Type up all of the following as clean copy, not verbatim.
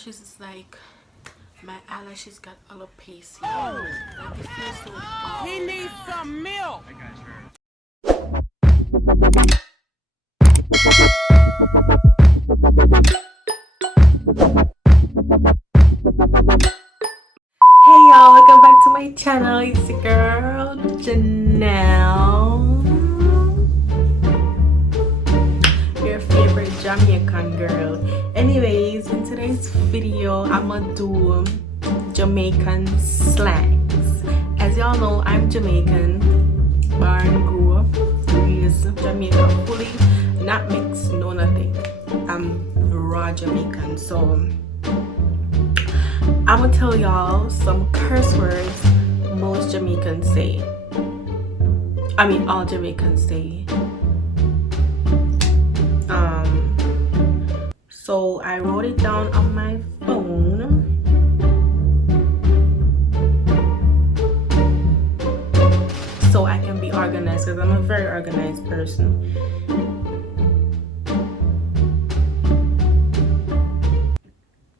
eyelashes is like my eyelashes got alopecia. Like it feels so off. He needs some milk. Hey y'all, welcome back to my channel. It's your girl Janelle, your favorite Jamaican girl. Anyways, in today's video I'm gonna do Jamaican slangs. As y'all know, I'm Jamaican, born, grew up, raised Jamaica fully, not mixed, no nothing. I'm raw Jamaican. So I'm gonna tell y'all some curse words most Jamaicans say. I mean, all Jamaicans say. So I wrote it down on my phone. So I can be organized, because I'm a very organized person.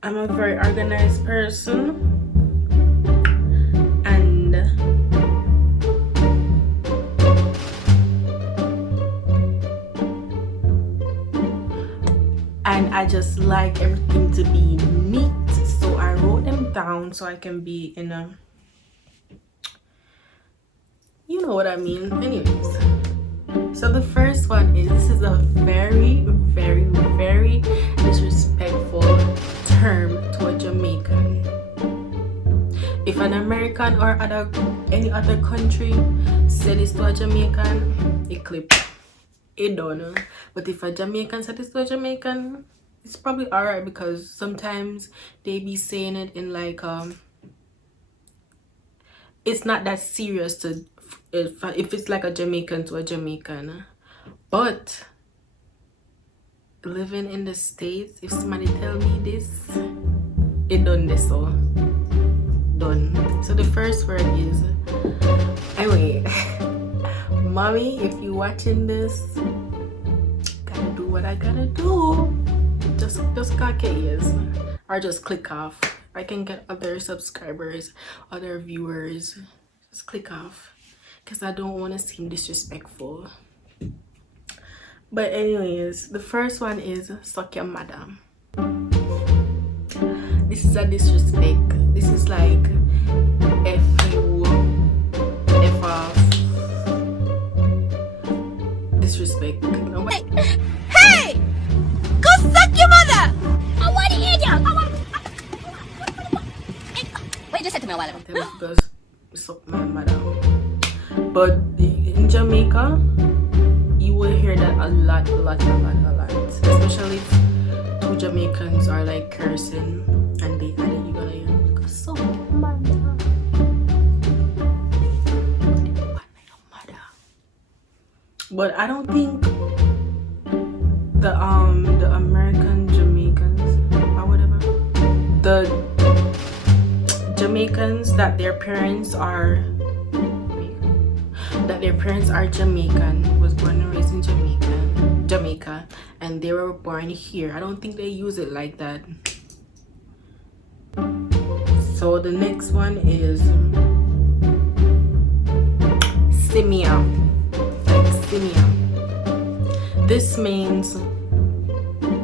I'm a very organized person, and I just like everything to be neat. So I wrote them down so I can be in a, you know what I mean. Anyways, so the first one is, this is a very, very, very disrespectful term to a Jamaican. If an American or any other country say this to a Jamaican, it clip, it done. But if a Jamaican said this to a Jamaican, it's probably alright, because sometimes they be saying it in like it's not that serious to if it's like a Jamaican to a Jamaican. But living in the States, if somebody tell me this, it done this, so done. So the first word is, anyway, mommy, if you watching this, gotta do what I gotta do. Just cock your ears, or just click off. I can get other subscribers, other viewers. Just click off, because I don't want to seem disrespectful. But anyways, the first one is suck your mother. This is a disrespect. This is like F you, F off. Disrespect. Nobody. Hey! Go suck your mother! I want to hear you! What you just said to me a while ago? Because suck my mother. But in Jamaica, you will hear that a lot. Especially if two Jamaicans are like cursing and then you're gonna hear suck my mother. But I don't think the American Jamaicans or whatever, the Jamaicans that their parents are Jamaican, was born and raised in Jamaica, and they were born here. I don't think they use it like that. So the next one is samia. Like samia. This means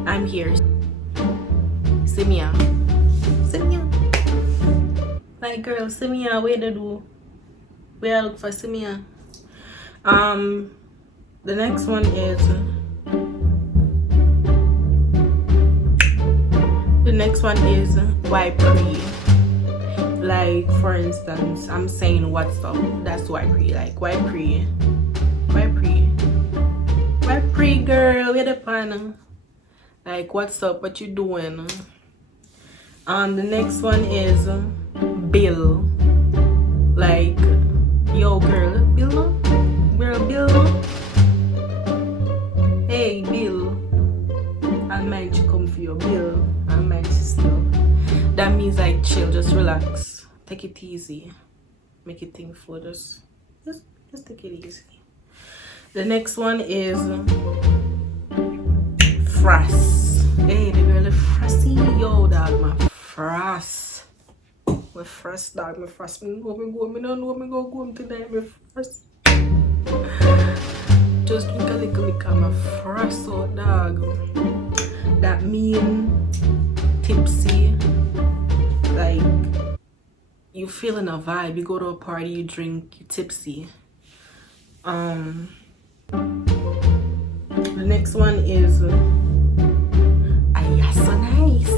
I'm here. Samia. Like, girl, samia, where they do? Where I look for samia? The next one is why pre. Like, for instance, I'm saying what's up, that's why pre. Like, why pre girl, where the pan? Like, what's up, what you doing? The next one is bill. Like, yo girl, bill. Hey, Bill, I might come for your bill. I might still. That means like chill, just relax, take it easy, make it think for just take it easy. The next one is frass. Hey, the girl is frassy. Yo, dog, my frost. My frost dog, my frost. Me know me go, me don't know me go home tonight, me frost. Just drink a little liquor, my frost out dog. That mean tipsy, like you feeling a vibe. You go to a party, you drink, you tipsy. The next one is you're so nice.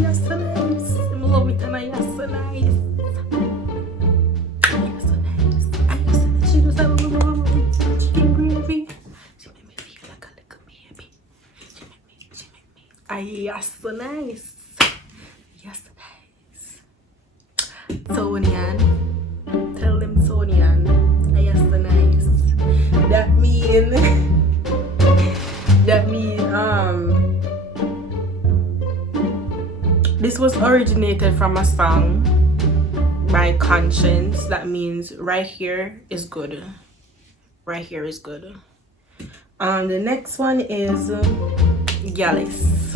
You're so nice. I love it and you're so nice. You're so nice. She just had a little chicken gravy. She made me feel like a little baby. She made me. You're so nice. You're so nice. Tonian. Tell them Tonian. You're so nice. That mean this was originated from a song by Conscience. That means right here is good. Right here is good. The next one is galaxies.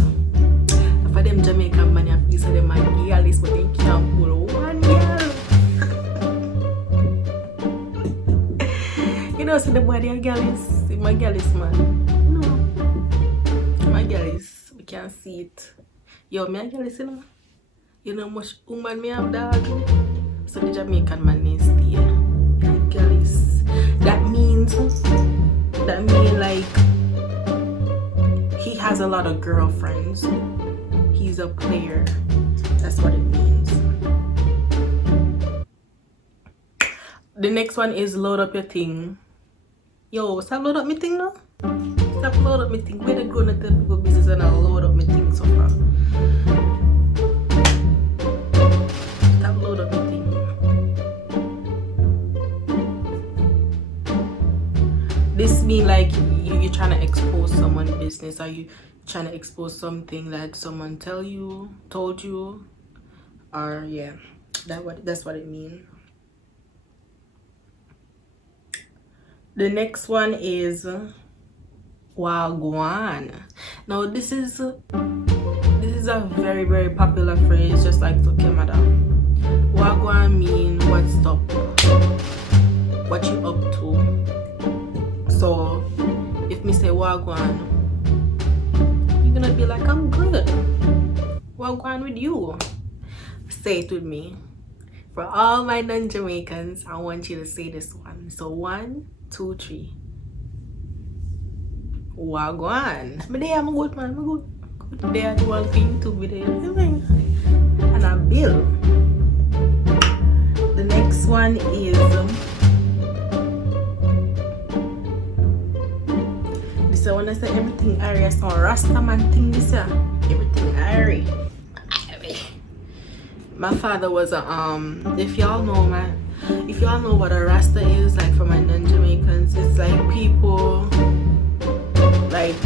For them Jamaican man, you feel so them are galaxies, but they can't pull one girl. You know, so the boy they are galaxies. My galaxies man. No. My galaxies. We can't see it. Yo, me a galaxies, you know. You know much woman me have dog. So the Jamaican man needs to stay. Galaxies. That means like he has a lot of girlfriends. He's a player. That's what it means. The next one is load up your thing. Yo, stop load up my thing now. Stop load up my thing. Where they gonna tell people business and I'll load up my thing so far. Stop load up my thing. This mean like you're trying to expose someone's business, or you trying to expose something that someone told you, or yeah, that's what it means. The next one is wagwan. Now this is a very, very popular phrase, just like to Canada. Wagwan mean what's up, what you up to. So if me say wagwan, you're gonna be like, I'm good. Wagwan with you. Say it with me. For all my non-Jamaicans, I want you to say this one. So 1, 2, 3. Wagwan. But there I'm good, man. I'm good. There I do all thing to be there. And I bill. The next one is this. I wanna say everything area. So Rasta man thing this year. Everything area. My father was a if y'all know what a Rasta is, like for my non-Jamaicans, it's like people, like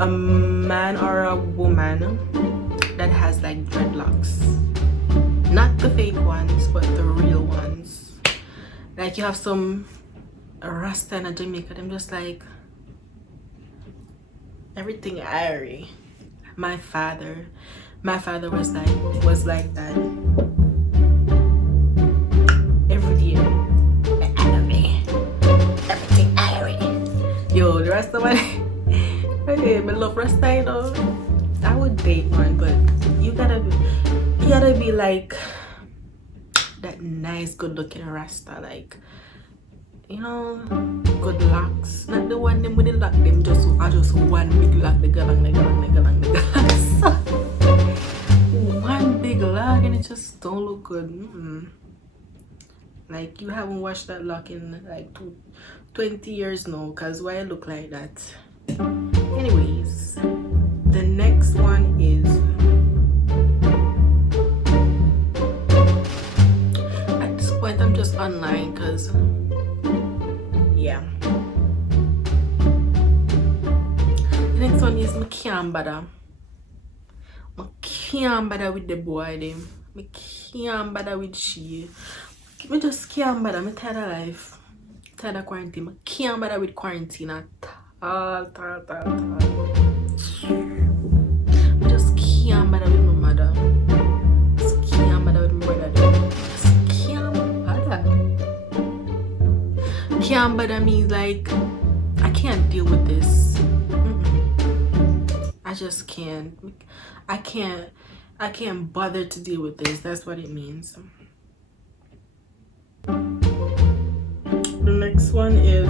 a man or a woman that has like dreadlocks, not the fake ones but the real ones. Like you have some Rasta in a Jamaica, them just like everything airy. My father was like that every day. Everything airy. Yo, the Rasta one. Hey, I love Rasta, you know. I would date one, but you gotta be like that nice, good-looking Rasta, like, you know, good locks. Not the one them with the lock, them just one big lock, the galang. One big lock and it just don't look good. Like you haven't washed that lock in like 20 years now, cause why I look like that? Anyways, the next one is at this point I'm just online, cause yeah. The next one is I can't bother with the boy them. I can't bother with she. I just can't bother. I'm tired of life. Tired of quarantine. I can't bother with quarantine at all. I just can't bother with can't bother me, like I can't deal with this. I just can't. I can't bother to deal with this. That's what it means. The next one is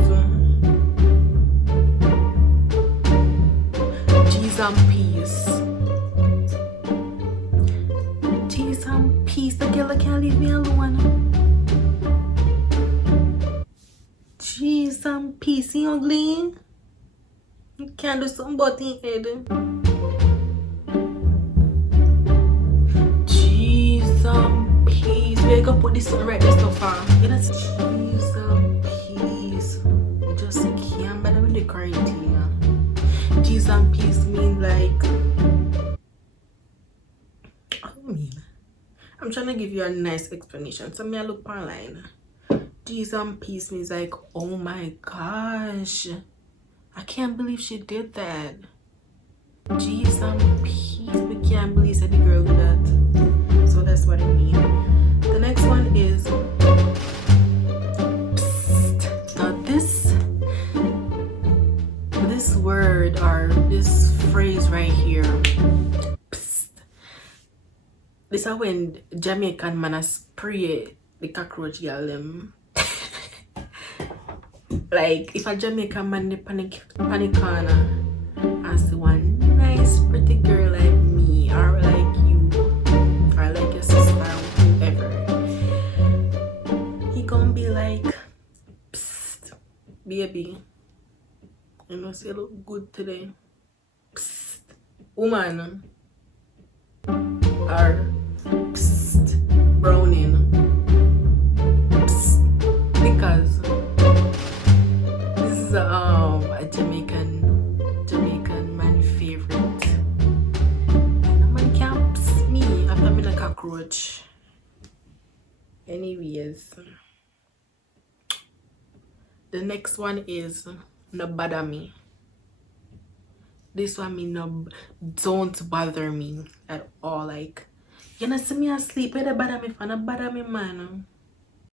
G's and peace. G's and peace. The girl can't leave me alone. G's and peace. You ugly. You can't do something about it, head. G's and peace. We gotta put this one right there so far. You know, G's and peace. Just can't bother with the quarantine. G's and peace mean like, I'm trying to give you a nice explanation. So me I look online. G's and peace means like, oh my gosh, I can't believe she did that. G's and peace, we can't believe that the girl did that. So that's what I mean. The next one is psst. Now this word or this phrase right here, psst. This is when Jamaican man spray the cockroach girl them. Like if a Jamaican man in panic corner and see one nice pretty girl like me or like you or like your sister or whoever, he gonna be like, psst, baby, you know, say look good today. Psst, woman. Or psst, browning. Psst, because this is a Jamaican man favorite. And a man can't psst me after I'm in a cockroach. Anyways, the next one is no bother me. This one mean no, don't bother me at all. Like, you know, see me asleep, you don't bother me for no bother me, man.